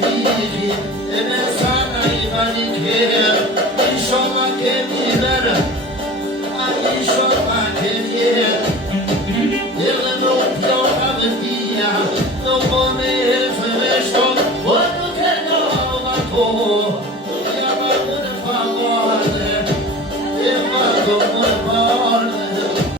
figli e me sana I manichere inshallah che mi verrà inshallah che viene ele não piorava dia não pone fecho quando que não matou